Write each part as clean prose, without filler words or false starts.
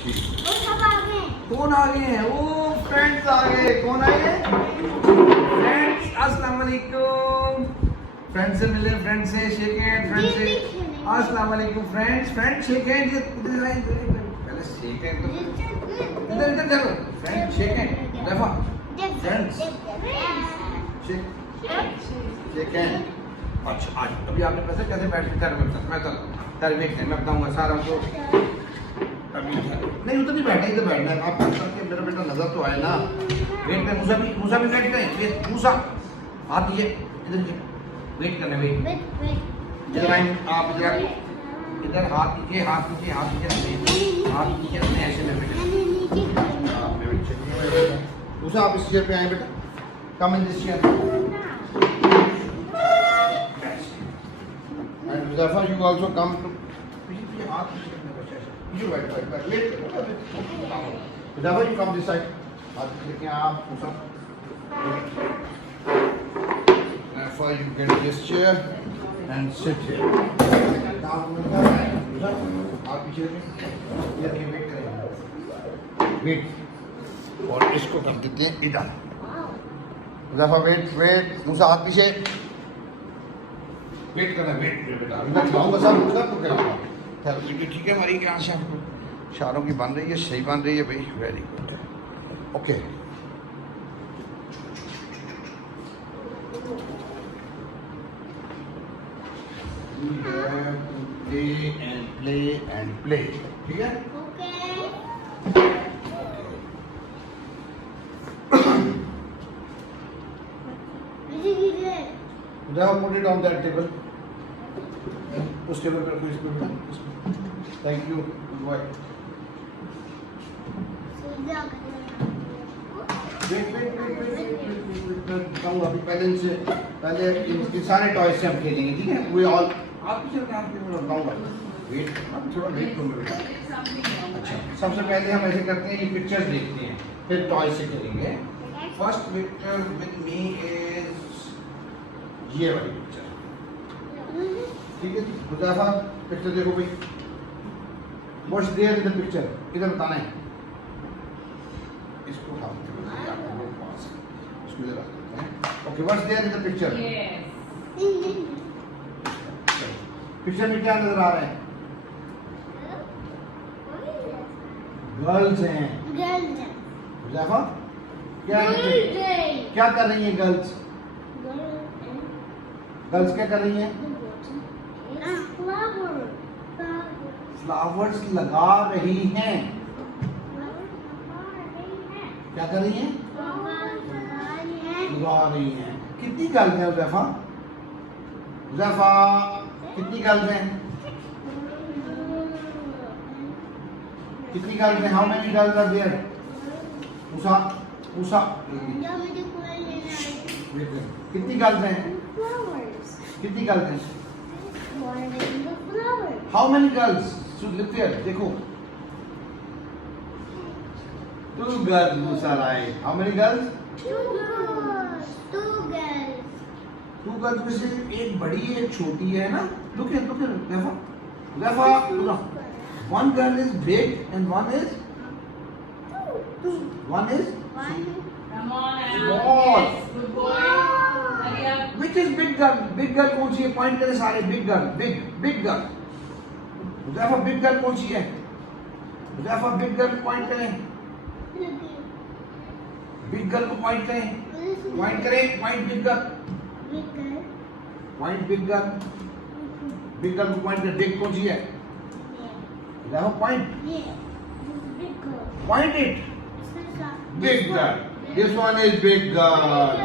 कौन आ गए हैं? ओ फ्रेंड्स आ गए। कौन आए हैं? फ्रेंड्स अस्सलाम वालेकुम। फ्रेंड से मिले, फ्रेंड से शेक हैंड, फ्रेंड से अस्सलाम वालेकुम। Friends friend shake hand. पहले शेक हैंड तो इधर इधर देखो। फ्रेंड शेक हैंड देखो। Friends shake hand. अच्छा आज अभी आपने कैसे कैसे बैठ के मैं तो वेट करें, मैं बताऊंगा सारा को। अभी नहीं उधर नहीं बैठा, इधर बैठना है। आप करके मेरा बेटा नजर तो आए ना। वेट में मूसा भी बैठ गए। ये मूसा हाथ ये इधर वेट करना। वेट इधर आए आप। इधर हाथ नीचे हाथ नीचे हाथ नीचे हाथ नीचे अपने ऐसे में बैठे। मूसा आप इस चेयर पे आए बेटा। Come in this chair. And Muzaffar, you also come to. You wait. Muzaffar, you come this side. Muzaffar, you get this chair and sit here. आप पीछे वेट करेंगे। वेट और इसको कर देते हैं इधर। मुज़फ़्फ़र वेट मुसा हाथ पीछे वेट करना। वेट बेटा मैं खिलाऊंगा सब तो खिलाऊंगा। ठीक है हमारी यहाँ से आपको इशारों की बन रही है, सही बन रही है भाई। Very good okay. Play and play ठीक है। Put it on that table. उस टेबल पर कोई इसको बेटा। Thank you boy. वेट बताऊँ अभी पहले इनके सारे टॉयज से हम खेलेंगे ठीक है। वे ऑल आप पीछे बताऊँगा। वेट अब थोड़ा वेट करो बेटा। अच्छा सबसे पहले हम ऐसे करते हैं, ये पिक्चर्स देखते हैं फिर टॉय से खेलेंगे। First picture with me is ये वाली पिक्चर ठीक है। मुज़फ़्फ़र पिक्चर देखो भाई। What's there in the picture इधर बताना है। इसको उठा इसको इधर रख देते हैं। Okay what's there in the picture. Picture में क्या नजर आ रहा है? गर्ल्स हैं। मुज़फ़्फ़र क्या कर रही हैं गर्ल्स? गर्ल्स क्या कर रही हैं? फ्लावर्स लगा रही हैं। क्या कर रही हैं? लगा रही हैं। कितनी गर्ल्स हैं मुज़फ़्फ़र? कितनी गर्ल्स हैं? कितनी गर्ल्स हैं? How many girls are there? Usha कितनी गर्ल्स हैं? कितनी गर्ल्स हैं? How many girls? लिख देयर देखो। 2 girls Musa right. How many girls? 2 girls में से एक बड़ी है एक छोटी है ना। लुक देखो। One girl is big and one is small. Good boy. Hurry up. Which is big girl? Big girl कौन सी है? पॉइंट करें सारे। Big girl big girl. Muzaffar big girl कौन सी है? मुज़फ़्फ़र बिग गर्ल पॉइंट करें। बिग गर्ल को point करें। Point big girl. Point big girl को पॉइंट करें। बिग कौन सी है? Point it. Big girl. This one is big girl.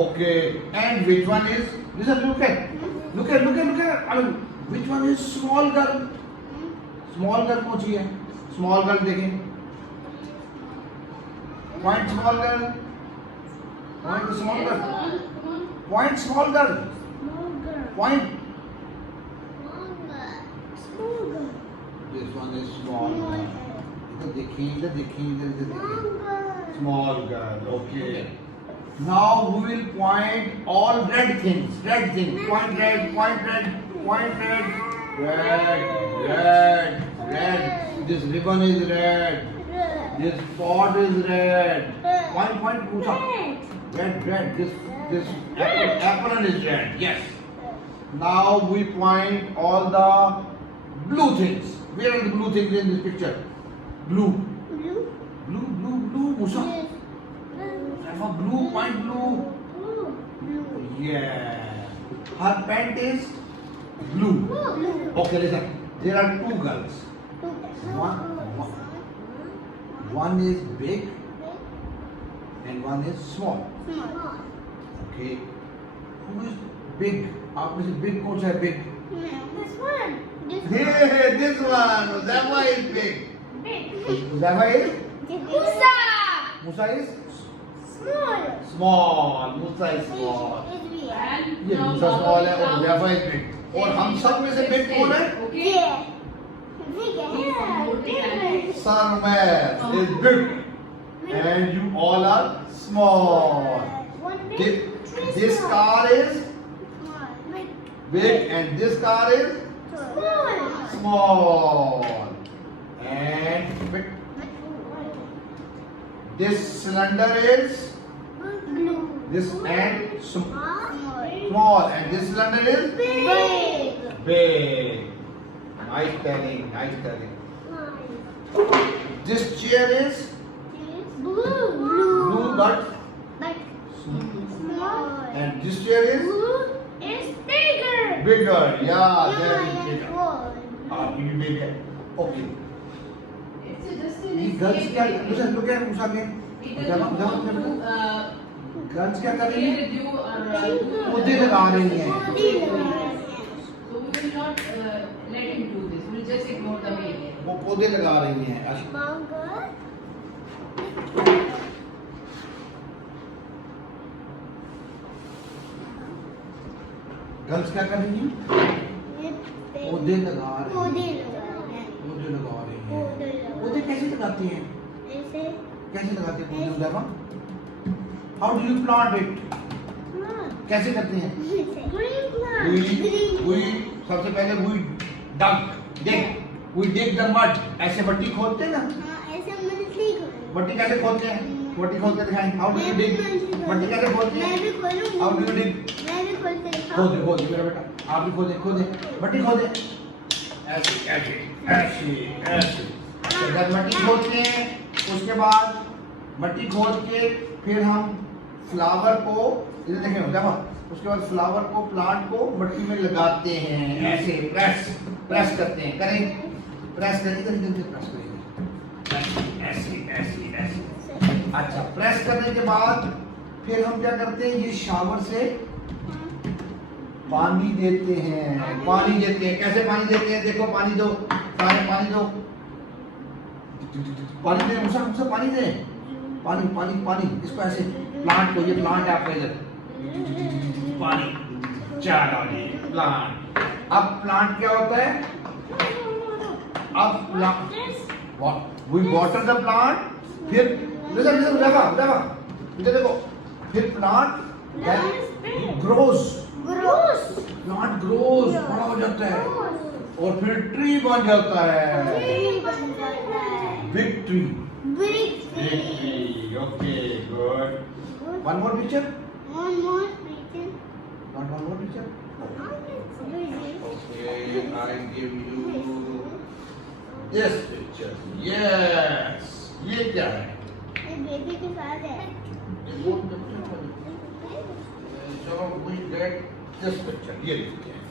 Okay. And which one is? Listen, look at. I mean, which one is small girl? Small girl कौन सी है? Small girl देखें. Point small girl. Point small girl. Point small girl. Point. This one is small girl. इधर देखिए small girl. Okay. Now we will point all red things. Point red. Red. This ribbon is red. This pot is red. Point, पूछा. Red. This apron is red. Yes. Now we point all the blue things. Where are the blue things in this picture? Blue, Musa. Blue, point blue. Yeah. Her pant is blue. Okay, listen. There are two girls. One is big and one is small. Okay. Who is big? आप में से big कौन सा है big? This one. Hey, this one. Muzafa is big. Muzafa is? Musa is? Small. Musa is small. And ये now Musa small है और now- Muzafa is big. और हम सब में से big कौन है? Okay. Sarmat is big and you all are small. This car is big and this car is small. And this cylinder is this and small and this cylinder is big. Nice telling. This chair is blue but and this chair is bigger. Yeah, that is bigger. You big है. Okay. It's just ये girls क्या? Listen, look at Musa again. Girls क्या कर रही हैं? मुद्दे लगा रही हैं. So we will not let him do this. We will just ignore the behavior. वो पौधे लगा रही हैं. गर्ल्स क्या कर रही हैं? पौधे लगा रही हैं. पौधे कैसे लगाती हैं? कैसे लगाती हैं पौधे Muzaffar? How do you plant it? कैसे करते हैं? We सबसे पहले we dig the mud. ऐसे मट्टी खोदते हैं ना? मट्टी कैसे खोदते हैं? मट्टी खोद के दिखाएं. How do you dig? मट्टी कैसे खोदते हैं? How do you dig? खोदे मेरा बेटा. आप भी खोदे. मट्टी खोदे. ऐसे. जब मट्टी खोदते हैं, उसके बाद मट्टी खोद के फिर हम फ्लावर को इधर देखें देखो. उसके बाद फ्लावर को प्लांट को मट्टी में लगाते हैं. ऐसे प्रेस करते हैं. करें. प्रेस करेंगे. ऐसे. अच्छा, प्रेस करने के बाद फिर हम क्या करते हैं? ये शावर से पानी देते हैं. कैसे पानी देते हैं? देखो, पानी दो. सारे पानी दो. पानी दे. मुझसे पानी दे. पानी. इसको ऐसे प्लांट को. ये प्लांट है आपका इधर. पानी. चलो जी, प्लांट. अब प्लांट क्या होता है? अब we water the plant. फिर देखो. फिर प्लांट grows. प्लांट grows, बड़ा हो जाता है और फिर ट्री बन जाता है. Big tree. Okay, good. One more picture. Not one more picture. Okay, I give you this picture. Yes. ये क्या है? बेबी के साथ है. चलो, we get this picture. ये देखते हैं.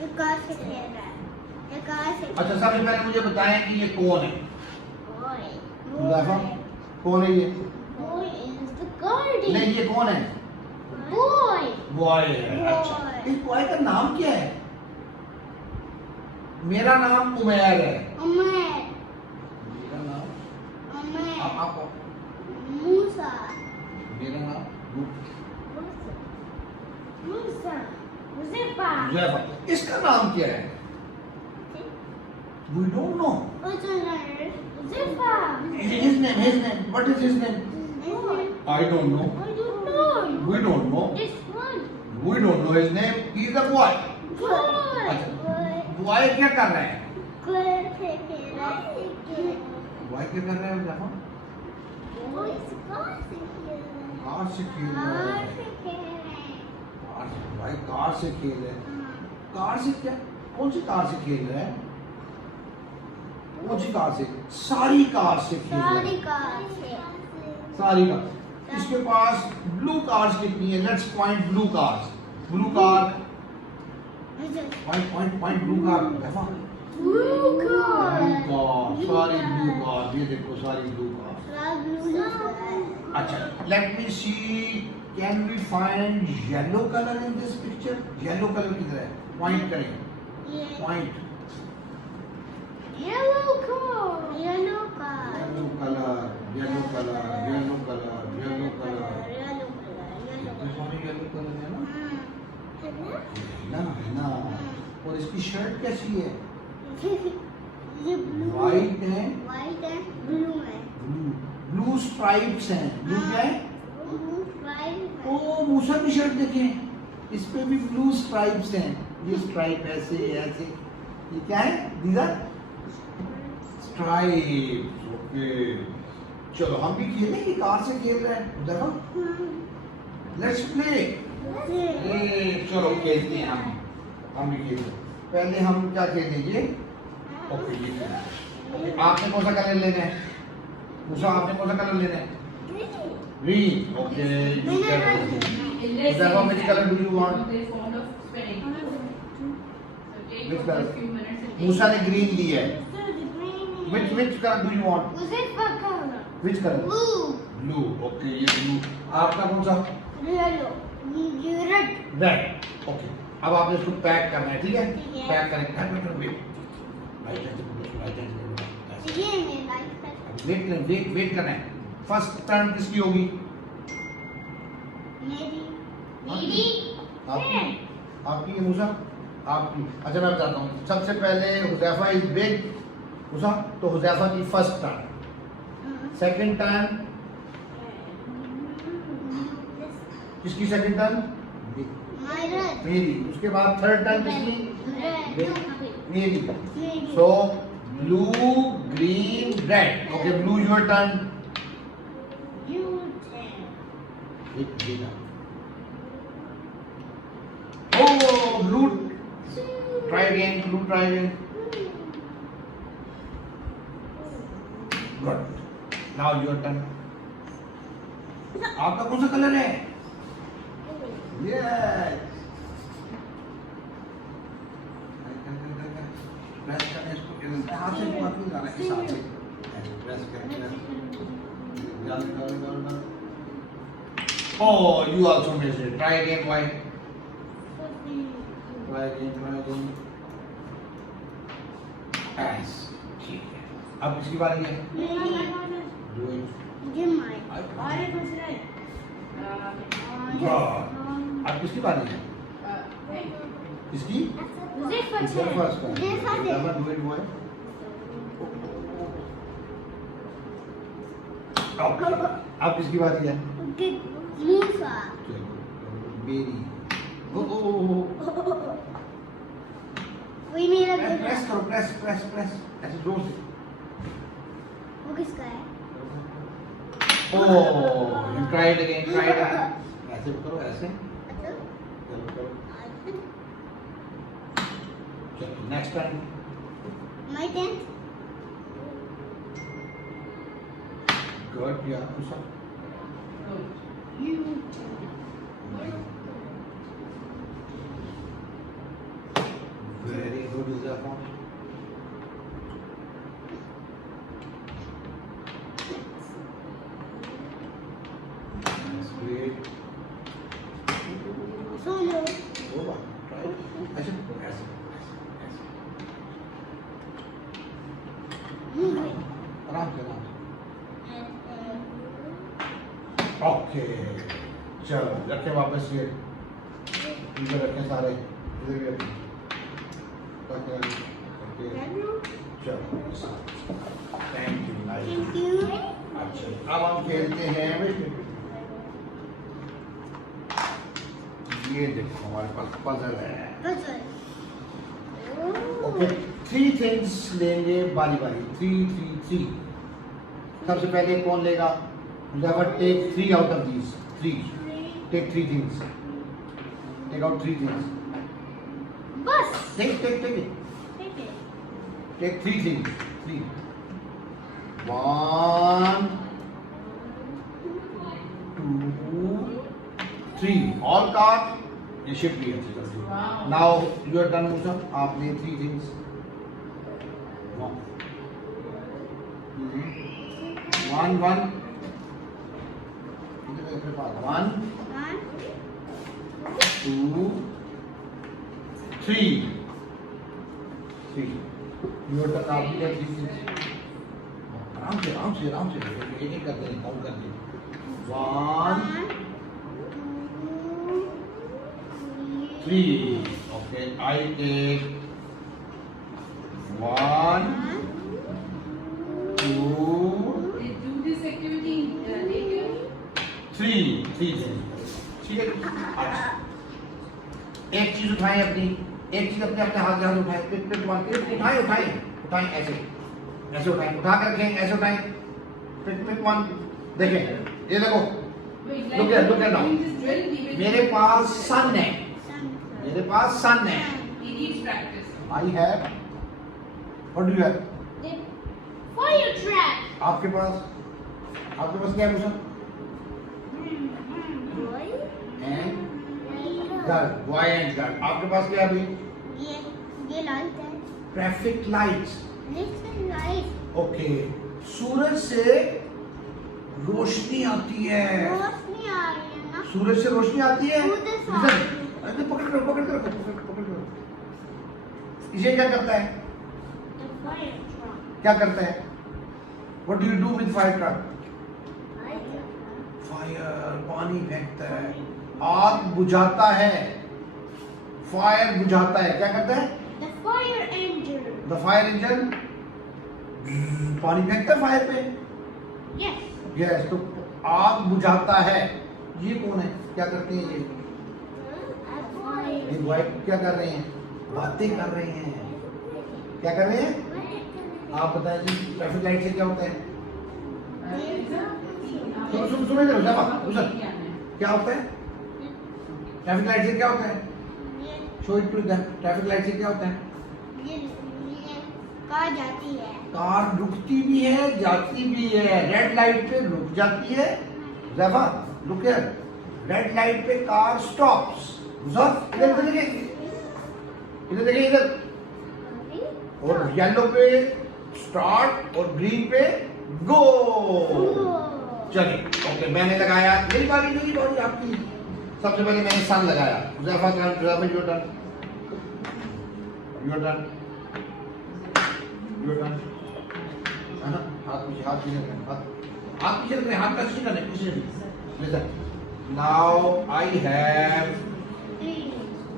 ये कार से खेल रहा है. अच्छा, सबसे पहले मुझे बताएं कि ये कौन है? मुजाफा, कौन है ये? नहीं, ये कौन है? बॉय है. अच्छा, इस बॉय का नाम क्या है? मेरा नाम उमैर है. मेरा नाम आपका? मूसा. मेरा नाम मुज़फ़्फ़ा. मुज़फ़्फ़ा. इसका नाम क्या है? We don't know. मुज़फ़्फ़ा. His name. What is his name? I don't know. We don't know. We don't know his name. He is a boy. अच्छा, बॉय क्या कर रहे हैं? कलर से खेल रहा है। भाई क्या कर रहा है देखो वो इस कार से खेल रहा है। कार से खेल रहा कार है से खेल रहा है। कार से भाई कार से खेल रहा है हाँ। कार से क्या कौन सी कार से खेल रहा है कौन सी कार से सारी कार से खेल रहा सारी है कार से। सारी कार इसके पास ब्लू कार्स कितनी है let's point blue cars blue car point blue car देखो ब्लू कार। सारी ब्लू कार ये देखो सारी ब्लू कार सारा ब्लू है। अच्छा let me see can we find yellow colour in this picture yellow colour किधर है पॉइंट करें ये point yellow car. Yellow car. Yellow colour yellow colour yellow colour yellow colour yellow colour. Yellow तो सारे yellow colour है ना हाँ। है ना और इसकी शर्ट कैसी है ये ब्लू वाइट है वाइट है ब्लू है। ब्लू ब्लू स्ट्राइप्स हैं ब्लू क्या है ब्लू वाइट है। ओ मूसा की शर्ट देखें इस पे भी ब्लू स्ट्राइप्स हैं ये स्ट्राइप ऐसे ऐसे ये क्या है दीदा स्ट्राइप्स ओके चलो हम भी खेलेंगे कार से खेल रहे हैं देखो लेट्स प्ले चलो खेलते हैं हम भी खेलते हैं पहले हम क्या खेलेंगे ओके ये खेलेंगे। आपने कौन सा कलर लेना है मूसा आपने कौन सा कलर लेना है green okay Zafar, which color do you want? They're fond of spending. So take Which a color? few minutes and मूसा ने ग्रीन लिया है which color do you want उसे पकड़ना। which color blue. blue okay ये blue आपका कौन सा yellow. ये रेड। red okay अब आपने इसको पैक करना है ठीक है ठीक है। पैक करेंगे ये मेरा लाइफ है। वेट करना है फर्स्ट टर्न किसकी होगी मेरी। मेरी। आपकी आपकी है मूसा आपकी अच्छा मैं बताता हूँ सबसे पहले हुज़ैफा इज बिग मूसा तो हुज़ैफा की फर्स्ट टर्न सेकंड टर्न किसकी सेकंड टर्न माय रेड। मेरी उसके बाद थर्ड टर्न किसकी रेड। मेरी मेरी। सो blue green red okay blue your turn you एक देना oh blue try again good now your turn आपका कौन सा कलर है yes प्रेस करने इसको हाथ से पकड़ के जाना इस हाथ से प्रेस करके oh you also missed it try again why try again yes ठीक है अब किसकी बारी है do it ये माय। और एक दूसरा है। God अब किसकी बारी है किसकी मुझे फंसे। फर्स्ट मुझे फंसे। do it boy okay अब किसकी बारी है मूसा। मेरी ओ वही मेरा प्रेस करो प्रेस ऐसे जोर से वो किसका है? oh you try it again ऐसे करो ऐसे चलो चलो next turn My turn. Good या मूसा You. very good Zafar that's great Solo. over try ऐसे आराम से ओके चलो रखें वापस ये इधर रखें सारे इधर भी रखें चलो थैंक यू Thank you. अच्छा अब हम खेलते हैं ये देखो हमारे पास पजल है Puzzle. Oh. ओके 3 थिंग्स लेंगे बारी बारी 3 3 3 सबसे पहले कौन लेगा whoever take 3 out of these 3 take 3 things take out 3 things बस take it ठीक है take 3 things 3 1 2 3 all card ये शिफ्ट भी है Wow. now you are done Musa आपने 3 things 1 1 1 2 3 you are done आपने 3 things आराम से एक एक करते हैं काउंट करके 1 3 okay I take 1 2 They do this activity in daycare? 3 ठीक है अच्छा एक चीज उठाएं अपने अपने हाथ से हाथ उठाएं उठाएं ऐसे उठाएं उठा कर रखें ऐसे उठाएं पिक वन देखें ये देखो Wait, Look at now. doing this drill, we will- मेरे पास सन है He needs practice. I have what do you have fire trap आपके पास क्या है मुझे boy and girl boy and girl आपके पास क्या है अभी ये लाइट है traffic lights little light okay सूरज से रोशनी आती है रोशनी आ रही है ना सूरज से रोशनी आती है सूरज से Listen, अरे पकड़ कर इसे क्या करता है the fire trap क्या करता है What do you do with fire truck? Fire पानी फेंकता है आग बुझाता है फायर बुझाता है क्या करता है the fire engine the fire engine पानी फेंकता है फायर पे yes यस तो आग बुझाता है ये कौन है क्या करते हैं ये वाइफ क्या कर रहे हैं बातें कर रहे हैं क्या कर रहे हैं आप बताएं जी ट्रैफिक लाइट से क्या होता है सुनो क्या होता है ट्रैफिक लाइट से क्या होता है show it to them traffic light से क्या होता है ये कार जाती है कार रुकती भी है जाती भी है रेड लाइट पे रुक जाती है ज़ैफा लुक हियर रेड लाइट पे कार स्टॉप्स इधर देखिए इधर और येलो पे स्टार्ट और ग्रीन पे गो चलिए ओके मैंने लगाया मेरी बारी आपकी सबसे पहले मैंने सन लगाया ज़ैफा यू डन हाथ पीछे हाथ रखना हाथ टच नहीं करने किसी ने भी listen now I have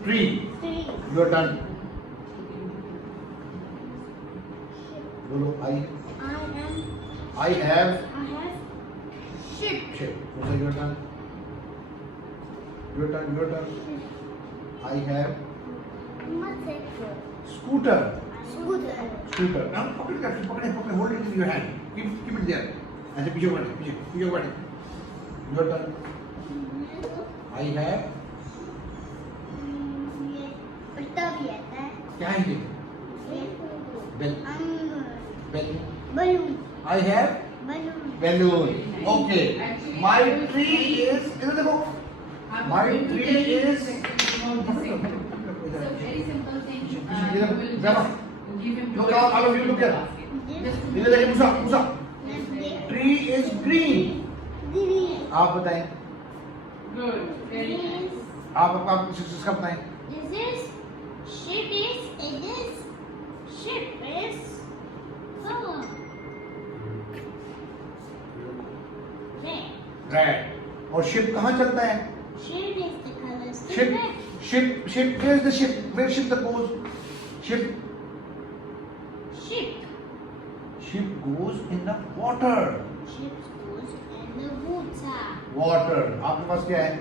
tree you are done बोलो I have ship ship your turn I have motorcycle scooter scooter now पकड़े hold it in your hand keep it there ऐसे पीछे बढ़े your turn I have ये उल्टा भी आता है क्या है ये bell balloon I have balloon okay Actually, my tree is इधर देखो My tree is- So very simple thing. You Give will him- just give him Look out, all of you look here. Just इधर देखिए मुसा tree is green green आप बताएं good. Very nice. आप इसका बताएं this ship is color red red और ship कहाँ चलता है ship is the color ship where is the ship where ship goes ship goes in the water ship goes in the water water आपके पास क्या है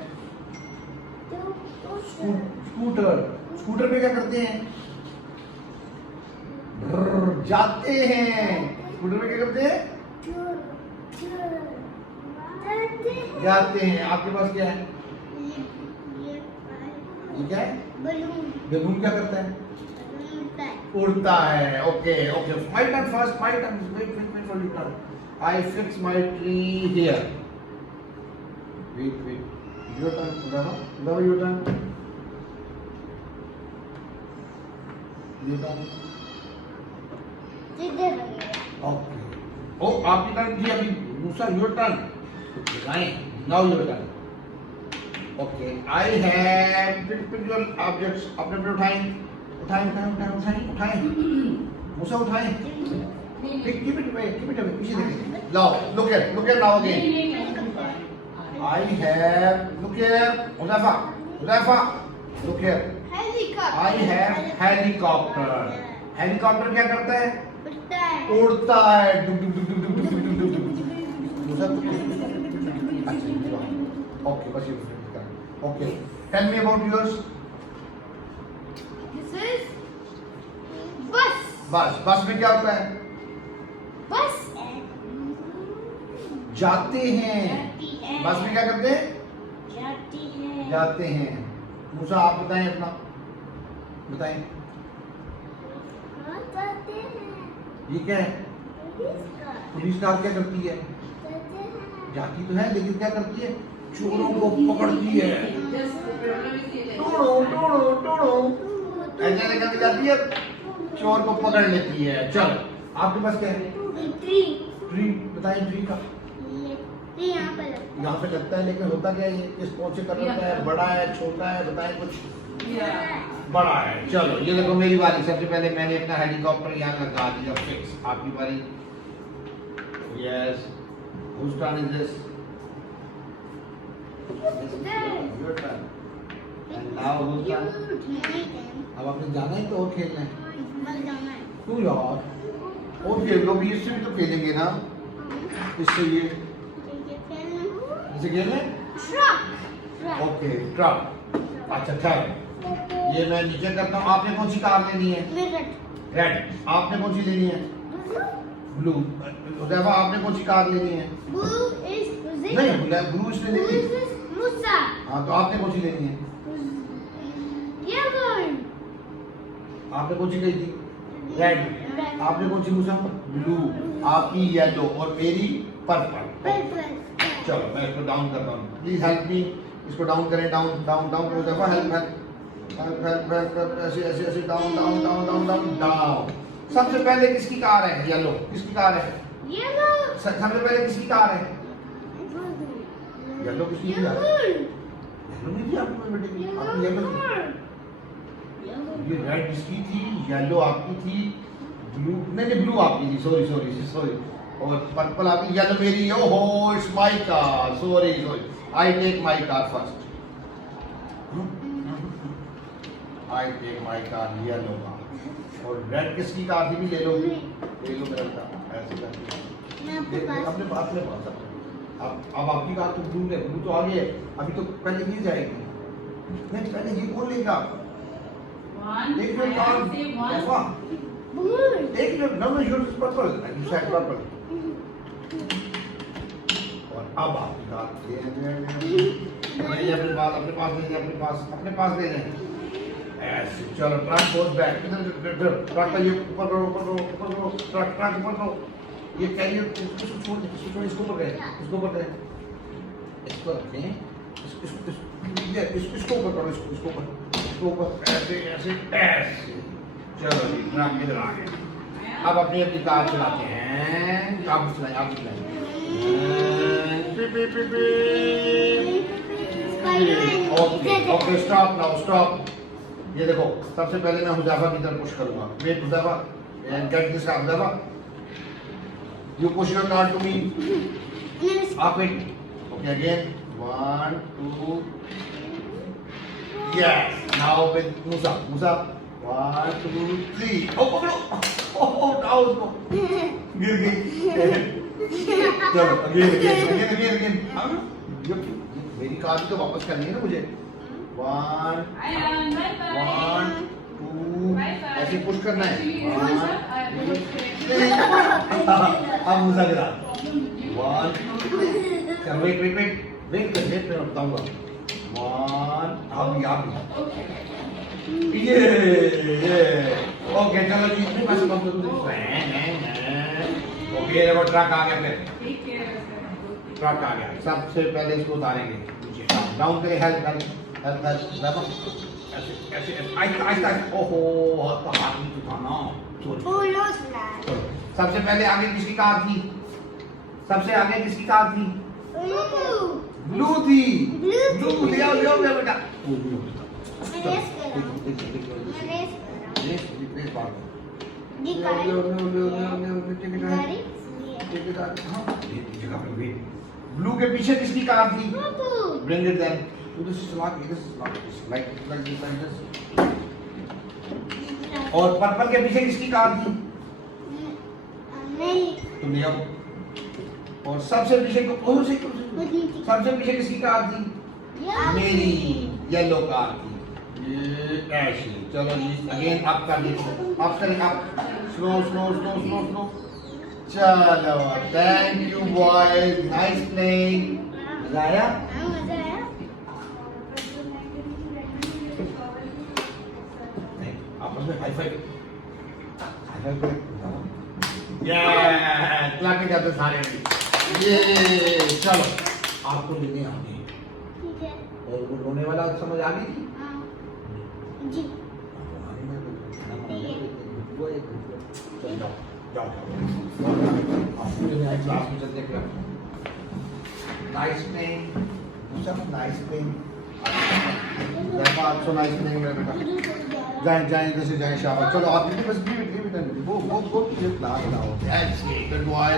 स्कूटर पे क्या करते हैं जाते हैं। स्कूटर में क्या करते हैं? जाते हैं। आपके पास क्या है? ये क्या है? बैलून क्या करता है? उड़ता है। Okay okay, my turn first, my turn, wait for your turn. I fix my tree here. Wait your turn, उधर your turn, your turn. Okay, ओ आपकी टर्न थी अभी। Musa your turn, now your turn. Okay, I have pick your objects. अपने उठाएं। मूसा उठाएं। Keep it away, पीछे देखिए। Now, look here now again. I have, look here, Hudayfa, look here. I have helicopter. Helicopter क्या करता है? उड़ता है। मूसा okay, बस ये okay. Tell me about yours. This is bus. बस में क्या होता है? बस जाते हैं। बस में क्या करते हैं? जाते हैं। मूसा आप बताएं अपना, बताएं। ये क्या है? पुलिस कार क्या करती है? जाती तो है लेकिन क्या करती है? चोरों को पकड़ती है। ऐसे लेकर के जाती है, चोर को पकड़ लेती है। चलो, आपके पास क्या है? ट्री बताइए। ट्री का यहाँ पे लगता है, लेकिन होता क्या है? किस पहुंचे कर लगता है? बड़ा है, छोटा है, बताएं कुछ। बड़ा है। चलो, ये देखो मेरी बारी। सबसे पहले मैंने अपना हेलीकॉप्टर यहाँ लगा दिया फिक्स। आपकी बारी। Yes, whose turn is this? Your turn. And now whose turn? अब आपने जाना है तो और खेलना है। क्यों यार? और खेल लो भी, इससे भी तो खेलेंगे ना। इससे ये इसे खेलने? Okay, truck. अच्छा ट्रक। ये मैं नीचे करता हूँ। आपने कौन सी कार लेनी है? रेड। आपने कौन सी लेनी है? ब्लू। हुदैफा आपने कौन सी कार लेनी है? नहीं, ब्लू इसने लेनी है। हाँ, तो आपने कौन सी लेनी है? आपने कौन सी कही थी? रेड। आपने कौन सी मूसा? ब्लू। आपकी येलो और मेरी पर्पल। चलो, मैं इसको डाउन करता हूँ। Please help me. इसको डाउन करें। डाउन हुदैफा हेल्प ऐसे डाउन। सबसे पहले किसकी कार है? येलो। किसकी कार है? सबसे पहले किसकी कार है? येलो किसकी कार है? येलो नहीं थी आपकी बेटे की? आपकी येलो थी। ये रेड किसकी थी? येलो आपकी थी। ब्लू नहीं, ब्लू आपकी थी। सॉरी। और पर्पल आपकी। येलो मेरी। ओहो, it's my car. Sorry. I take my car first. I take my car, yellow car. और रेड किसकी कार थी? भी ले लो मेरा कार। ऐसे करके अपने बात में बात। अब आपकी कार तो ब्लू है। ब्लू तो आगे है। अभी तो पहले ये जाएगी। नहीं, पहले ये कौन लेगा? एक मिनट कार। एक minute. Know your purple. You said purple. और अब आपकी कार ये अपने पास ले जाए। ऐसे चलो, ट्रक गोज बैक। ट्रक का ये ऊपर करो। ट्रक ऊपर करो। ये कैरियर इसको छोड़ दे। इसको ऊपर गए। इसको रखें। इसको ऊपर करो। इसको ऊपर ऐसे। चलो जी, ट्रक इधर आ गए। अब अपनी कार चलाते हैं। आप चलाएं। Okay, stop now, stop. ये देखो, सबसे पहले मैं हुदैफा की तरफ पुश करूंगा। Wait Hudaifa, and get this Hudaifa. You push your car to me. Up it. Okay, again. 1, 2. Yes. Now with Musa. 1, 2, 3. Oh, down. गिर गई। चलो, again. मेरी कार भी तो वापस करनी है ना मुझे। 1, 2. ऐसे पुश करना है। 1, अब मुझे गिरा 1 चल वेट मैं बताऊंगा 1 आप भी ये ओके चलो जी इतने पास कम तो ओके देखो ट्रक आ गया फिर ट्रक आ गया सबसे पहले इसको उतारेंगे डाउन पे हेल्प ऐसे आहिस्ता ओहो तो हाथ नहीं उठाना फूलों स्लाइड सबसे पहले आगे किसकी कार थी सबसे आगे किसकी कार थी ब्लू थी ब्लू लिया बेटा रेस करो ब्लू के पीछे किसकी कार थी bring it then this is like this like this और पर्पल के पीछे किसकी कार थी तुम ले आओ और सबसे पीछे सबसे पीछे किसकी कार थी मेरी येलो कार थी ये ऐसी चलो जी अगेन अप कर दीजिए अप करें अप स्लो चलो thank you boys nice playing मजा आया आपस में हाई फाइव करें क्लैप में जाते सारे ये चलो आपको लेने आ गई और वो रोने वाला समझ आ गई थी जाओ क्लास में चलते नाइस प्लेइंग नाइस प्लेइंग अच्छा नाइस प्लेइंग मेरा बेटा जाएं इधर से जाएं शाबाश चलो आप बस गिव इट वो क्लास ना हो गुड बॉय